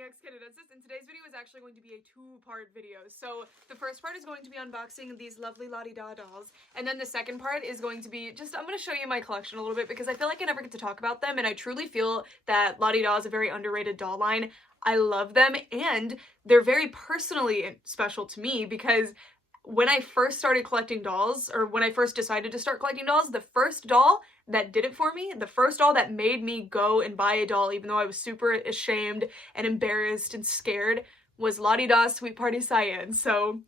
2010’s, and today's video is actually going to be a two-part video. So the first part is going to be unboxing these lovely la-di-da dolls, and then the second part is going to be just, I'm going to show you my collection a little bit because I feel like I never get to talk about them, and I truly feel that la-di-da is a very underrated doll line. I love them, and they're very personally special to me because when I first started collecting dolls, or when I first decided to start collecting dolls, the first doll that did it for me, the first doll that made me go and buy a doll even though I was super ashamed and embarrassed and scared, was La-di-da Sweet Party Cyan. So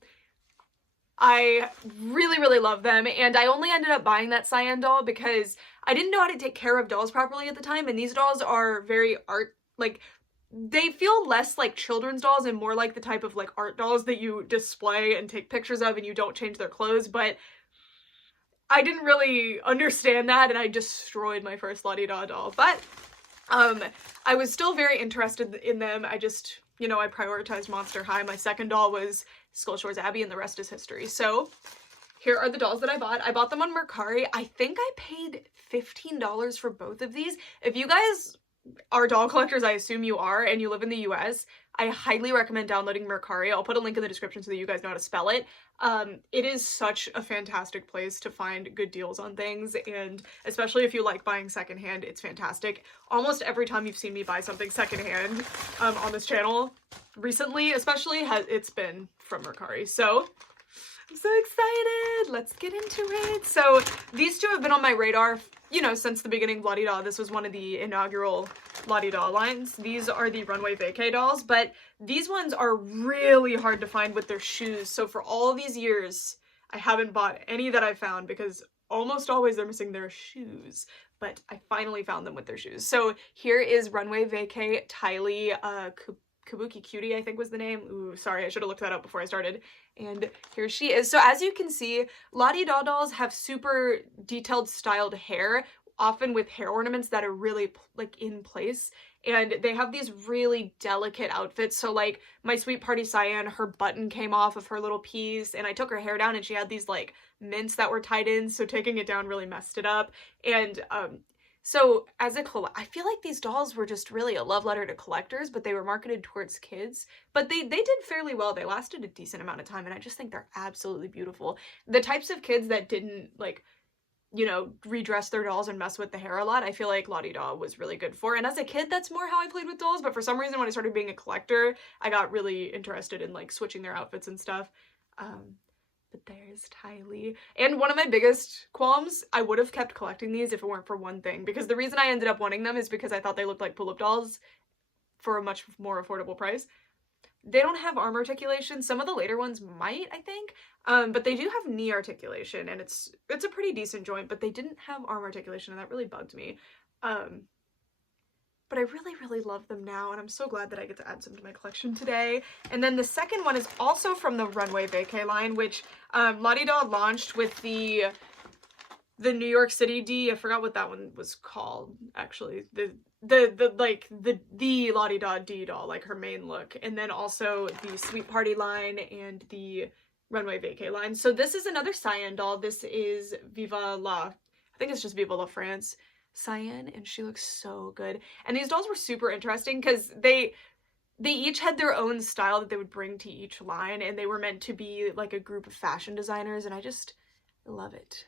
I really love them, and I only ended up buying that Cyan doll because I didn't know how to take care of dolls properly at the time, and these dolls are very they feel less like children's dolls and more like the type of art dolls that you display and take pictures of and you don't change their clothes, but I didn't really understand that and I destroyed my first La-di-da doll. But I was still very interested in them. I just, I prioritized Monster High. My second doll was Skull Shores Abbey, and the rest is history. So here are the dolls that I bought. I bought them on Mercari. I think I paid $15 for both of these. If you guys are doll collectors, I assume you are, and you live in the US, I highly recommend downloading Mercari. I'll put a link in the description so that you guys know how to spell it. It is such a fantastic place to find good deals on things, and especially if you like buying secondhand, it's fantastic. Almost every time you've seen me buy something secondhand on this channel, recently especially, it's been from Mercari. So I'm so excited! Let's get into it! So these two have been on my radar, since the beginning of La-di-da. This was one of the inaugural La-di-da lines. These are the Runway Vacay dolls, but these ones are really hard to find with their shoes. So for all these years, I haven't bought any that I've found because almost always they're missing their shoes. But I finally found them with their shoes. So here is Runway Vacay Tylee Kabuki Cutie, I think was the name. Ooh, sorry, I should have looked that up before I started. And here she is. So as you can see, La-di-da dolls have super detailed styled hair, often with hair ornaments that are really in place. And they have these really delicate outfits. So my Sweet Party Cyan, her button came off of her little piece, and I took her hair down and she had these mints that were tied in, so taking it down really messed it up. And so as I feel like these dolls were just really a love letter to collectors, but they were marketed towards kids. But they did fairly well. They lasted a decent amount of time, and I just think they're absolutely beautiful. The types of kids that didn't redress their dolls and mess with the hair a lot, I feel like La-di-da was really good for. And as a kid, that's more how I played with dolls, but for some reason when I started being a collector, I got really interested in switching their outfits and stuff. But there's Tylee. And one of my biggest qualms, I would have kept collecting these if it weren't for one thing, because the reason I ended up wanting them is because I thought they looked like pull-up dolls for a much more affordable price. They don't have arm articulation. Some of the later ones might, I think, but they do have knee articulation, and it's a pretty decent joint, but they didn't have arm articulation, and that really bugged me. But I really love them now, and I'm so glad that I get to add some to my collection today. And then the second one is also from the Runway Vacay line, which La-di-da launched with the New York City D. I forgot what that one was called, actually. The La-di-da D doll, her main look. And then also the Sweet Party line and the Runway Vacay line. So this is another Cyan doll. This is I think it's just Viva la France Cyan, and she looks so good. And these dolls were super interesting because they each had their own style that they would bring to each line, and they were meant to be a group of fashion designers, and I just love it.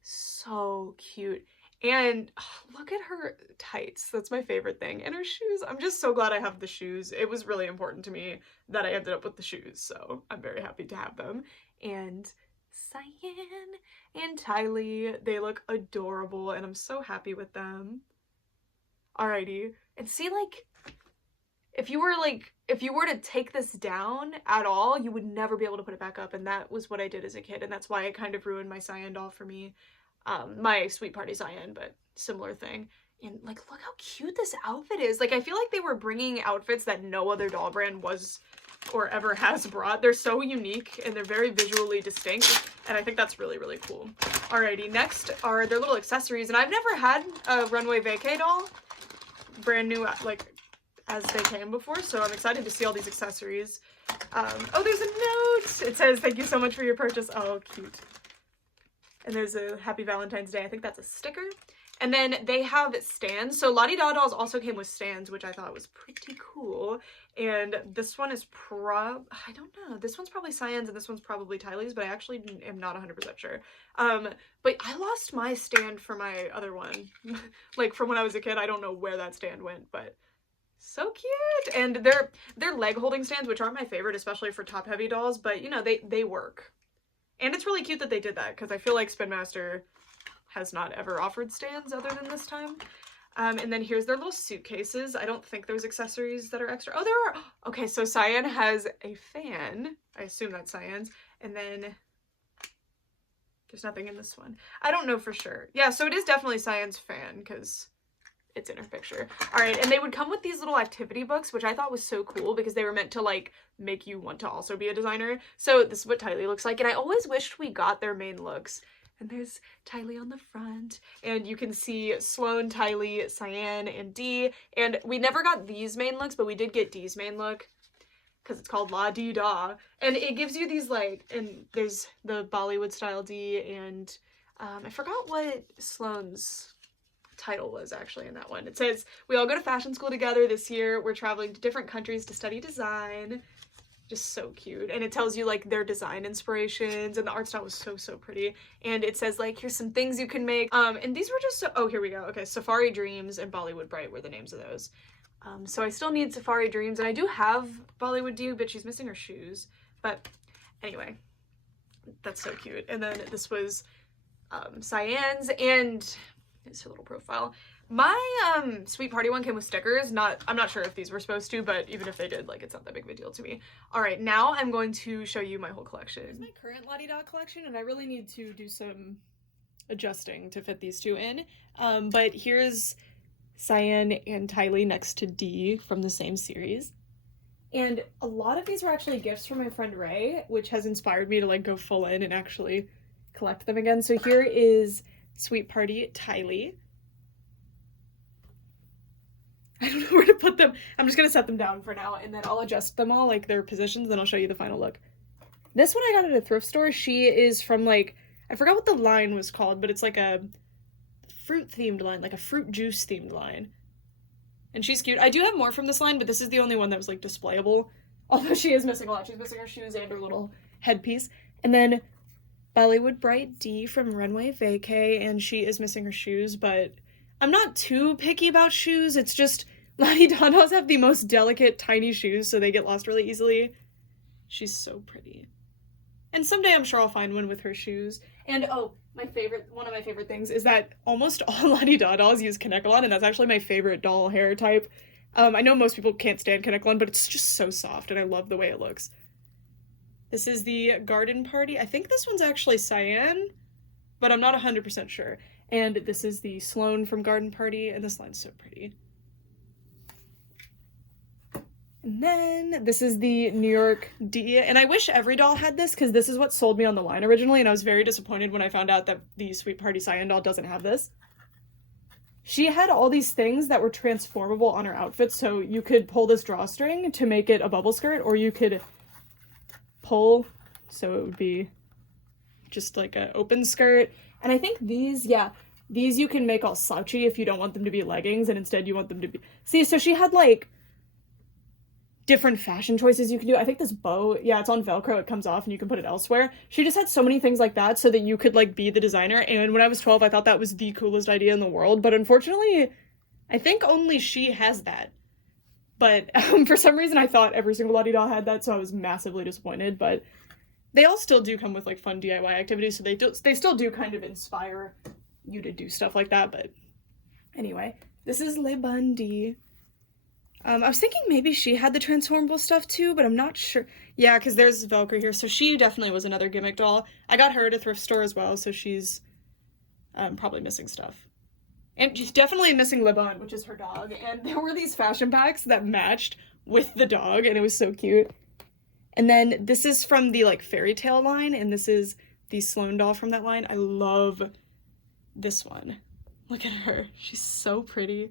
So cute. And look at her tights. That's my favorite thing. And her shoes. I'm just so glad I have the shoes. It was really important to me that I ended up with the shoes, so I'm very happy to have them. And Cyan and Tylee, they look adorable, and I'm so happy with them. Alrighty. And see, if you were to take this down at all, you would never be able to put it back up, and that was what I did as a kid, and that's why it kind of ruined my Cyan doll for me. My Sweet Party Cyan, but similar thing. And look how cute this outfit is. I feel like they were bringing outfits that no other doll brand was or ever has brought. They're so unique, and they're very visually distinct, and I think that's really cool. Alrighty, next are their little accessories, and I've never had a Runway Vacay doll brand new as they came before, so I'm excited to see all these accessories. Oh, there's a note! It says, "Thank you so much for your purchase." Oh, cute. And there's a Happy Valentine's Day. I think that's a sticker. And then they have stands. So Lottie Da dolls also came with stands, which I thought was pretty cool. And this one is I don't know. This one's probably Cyan's and this one's probably Tylee's, but I actually am not 100% sure. But I lost my stand for my other one. Like from when I was a kid, I don't know where that stand went, but so cute. And they're leg holding stands, which aren't my favorite, especially for top heavy dolls, but you know, they work. And it's really cute that they did that, because I feel like Spin Master has not ever offered stands other than this time. And then here's their little suitcases. I don't think there's accessories that are extra. Oh, there are. Okay, so Cyan has a fan. I assume that's Cyan's. And then there's nothing in this one. I don't know for sure. Yeah, so it is definitely Cyan's fan because it's in her picture. All right, and they would come with these little activity books, which I thought was so cool because they were meant to like make you want to also be a designer. So this is what Tylee looks like, and I always wished we got their main looks. And there's Tylee on the front, and you can see Sloan, Tylee, Cyan, and Dee. And we never got these main looks, but we did get Dee's main look because it's called La Dee Da. And it gives you these like, and there's the Bollywood style Dee, and I forgot what Sloan's title was actually in that one. It says, "We all go to fashion school together this year. We're traveling to different countries to study design." Just so cute. And it tells you like their design inspirations, and the art style was so pretty. And it says like, here's some things you can make. And these were just so, oh, here we go. Okay, Safari Dreams and Bollywood Bright were the names of those. So I still need Safari Dreams, and I do have Bollywood Dew, but she's missing her shoes. But anyway, that's so cute. And then this was Cyan's, and it's her little profile. My Sweet Party one came with stickers. I'm not sure if these were supposed to, but even if they did, like, it's not that big of a deal to me. All right, now I'm going to show you my whole collection. This is my current Lottie Da collection, and I really need to do some adjusting to fit these two in. But here's Cyan and Tylee next to Dee from the same series. And a lot of these were actually gifts from my friend Ray, which has inspired me to like go full in and actually collect them again. So here is Sweet Party Tylee. I don't know where to put them. I'm just gonna set them down for now, and then I'll adjust them all, like their positions, then I'll show you the final look. This one I got at a thrift store. She is from like, I forgot what the line was called, but it's like a fruit themed line, like a fruit juice themed line. And she's cute. I do have more from this line, but this is the only one that was like displayable. Although she is missing a lot. She's missing her shoes and her little headpiece. And then Bollywood Bright Dee from Runway Vacay, and she is missing her shoes, but I'm not too picky about shoes. It's just Lottie Da dolls have the most delicate, tiny shoes, so they get lost really easily. She's so pretty. And someday I'm sure I'll find one with her shoes. And oh, one of my favorite things is that almost all Lottie Da dolls use Kanekalon, and that's actually my favorite doll hair type. I know most people can't stand Kanekalon, but it's just so soft, and I love the way it looks. This is the Garden Party. I think this one's actually Cyan, but I'm not 100% sure. And this is the Sloan from Garden Party, and this line's so pretty. And then this is the New York Dee, and I wish every doll had this because this is what sold me on the line originally, and I was very disappointed when I found out that the Sweet Party Cyan doll doesn't have this. She had all these things that were transformable on her outfit, so you could pull this drawstring to make it a bubble skirt, or you could pull, so it would be just like an open skirt. And I think these you can make all slouchy if you don't want them to be leggings, and instead you want them to be... See, so she had, like, different fashion choices you can do. I think this bow, yeah, it's on Velcro, it comes off, and you can put it elsewhere. She just had so many things like that so that you could, like, be the designer, and when I was 12, I thought that was the coolest idea in the world, but unfortunately, I think only she has that. But for some reason, I thought every single Lottie doll had that, so I was massively disappointed, but... They all still do come with, like, fun DIY activities, so they still do kind of inspire you to do stuff like that, but anyway. This is Le Bundy. I was thinking maybe she had the transformable stuff too, but I'm not sure. Yeah, because there's Velcro here, so she definitely was another gimmick doll. I got her at a thrift store as well, so she's probably missing stuff. And she's definitely missing Le Bon, which is her dog, and there were these fashion packs that matched with the dog, and it was so cute. And then this is from the, like, fairy tale line, and this is the Sloan doll from that line. I love this one. Look at her. She's so pretty.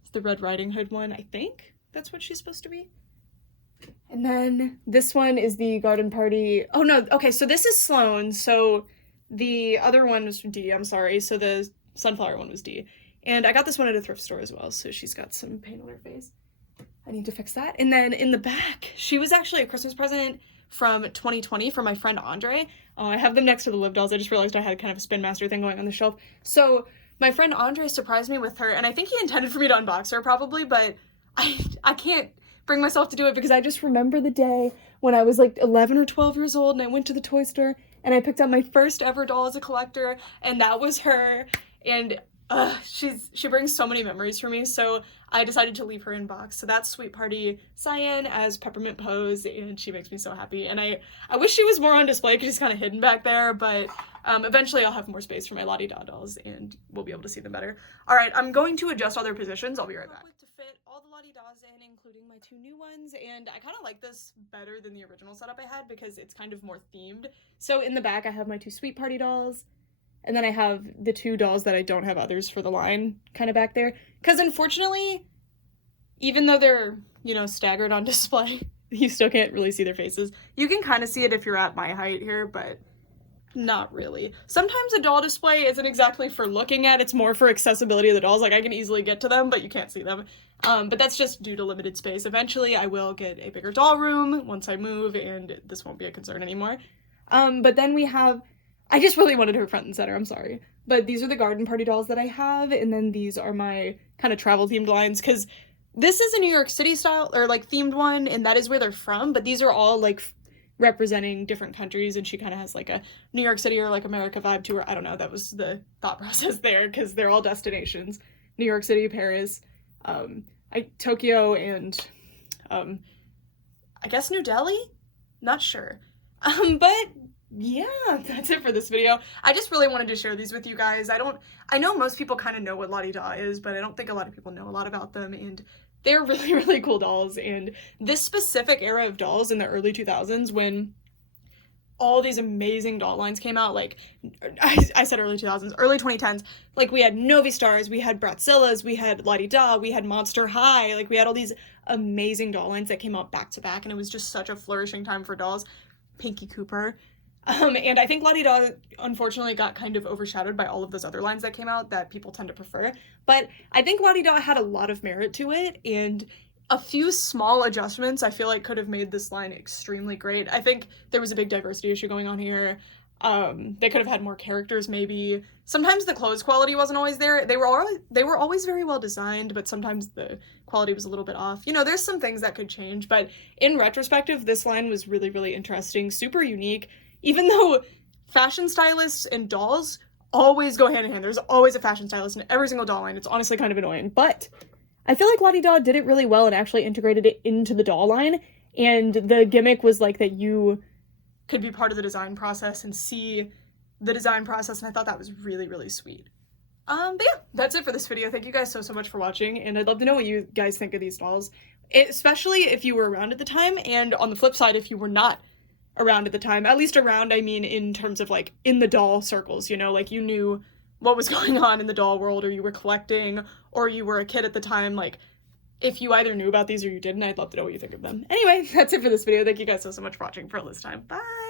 It's the Red Riding Hood one, I think. That's what she's supposed to be. And then this one is the Garden Party. Oh, no. Okay, so this is Sloan. So the other one was from Dee, I'm sorry. So the sunflower one was D. And I got this one at a thrift store as well, so she's got some paint on her face. I need to fix that. And then in the back, she was actually a Christmas present from 2020 for my friend Andre. I have them next to the Live dolls. I just realized I had kind of a Spin Master thing going on the shelf. So my friend Andre surprised me with her, and I think he intended for me to unbox her probably, but I can't bring myself to do it because I just remember the day when I was like 11 or 12 years old and I went to the toy store and I picked up my first ever doll as a collector, and that was her. And she brings so many memories for me, so I decided to leave her in box. So that's Sweet Party Cyan as Peppermint Pose, and she makes me so happy. And I wish she was more on display because she's kind of hidden back there, but eventually I'll have more space for my Lottie Da dolls and we'll be able to see them better. All right, I'm going to adjust all their positions. I'll be right back. To fit all the Lottie Da's in, including my 2 new ones, and I kind of like this better than the original setup I had because it's kind of more themed. So in the back I have my 2 Sweet Party dolls, and then I have the 2 dolls that I don't have others for the line kind of back there. Because unfortunately, even though they're, you know, staggered on display, you still can't really see their faces. You can kind of see it if you're at my height here, but not really. Sometimes a doll display isn't exactly for looking at, it's more for accessibility of the dolls. Like, I can easily get to them, but you can't see them. But that's just due to limited space. Eventually, I will get a bigger doll room once I move, and this won't be a concern anymore. But then we have, I just really wanted her front and center, I'm sorry. But these are the Garden Party dolls that I have, and then these are my kind of travel-themed lines, because this is a New York City style, or like themed one, and that is where they're from, but these are all like representing different countries, and she kind of has like a New York City or like America vibe to her. I don't know, that was the thought process there, because they're all destinations. New York City, Paris, Tokyo, and I guess New Delhi? Not sure. But yeah, that's it for this video. I just really wanted to share these with you guys. I know most people kind of know what Lottie Da is, but I don't think a lot of people know a lot about them, and they're really, really cool dolls. And this specific era of dolls in the early 2000s, when all these amazing doll lines came out, like, I said early 2000s, early 2010s, like, we had Novi Stars, we had Bratzillas, we had Lottie Da, we had Monster High, like, we had all these amazing doll lines that came out back to back, and it was just such a flourishing time for dolls. Pinky Cooper. And I think Lottie Da unfortunately got kind of overshadowed by all of those other lines that came out that people tend to prefer. But I think Lottie Da had a lot of merit to it, and a few small adjustments I feel like could have made this line extremely great. I think there was a big diversity issue going on here. They could have had more characters maybe. Sometimes the clothes quality wasn't always there. They were always very well designed, but sometimes the quality was a little bit off. You know, there's some things that could change, but in retrospective, this line was really, really interesting, super unique. Even though fashion stylists and dolls always go hand in hand. There's always a fashion stylist in every single doll line. It's honestly kind of annoying, but I feel like Lottie Da did it really well and actually integrated it into the doll line, and the gimmick was like that you could be part of the design process and see the design process, and I thought that was really, really sweet. But yeah, that's it for this video. Thank you guys so much for watching, and I'd love to know what you guys think of these dolls, especially if you were around at the time, and on the flip side, if you were not around at the time. At least around, I mean, in terms of like in the doll circles, you know, like you knew what was going on in the doll world, or you were collecting, or you were a kid at the time. Like, if you either knew about these or you didn't, I'd love to know what you think of them. Anyway, that's it for this video. Thank you guys so much for watching for all this time. Bye!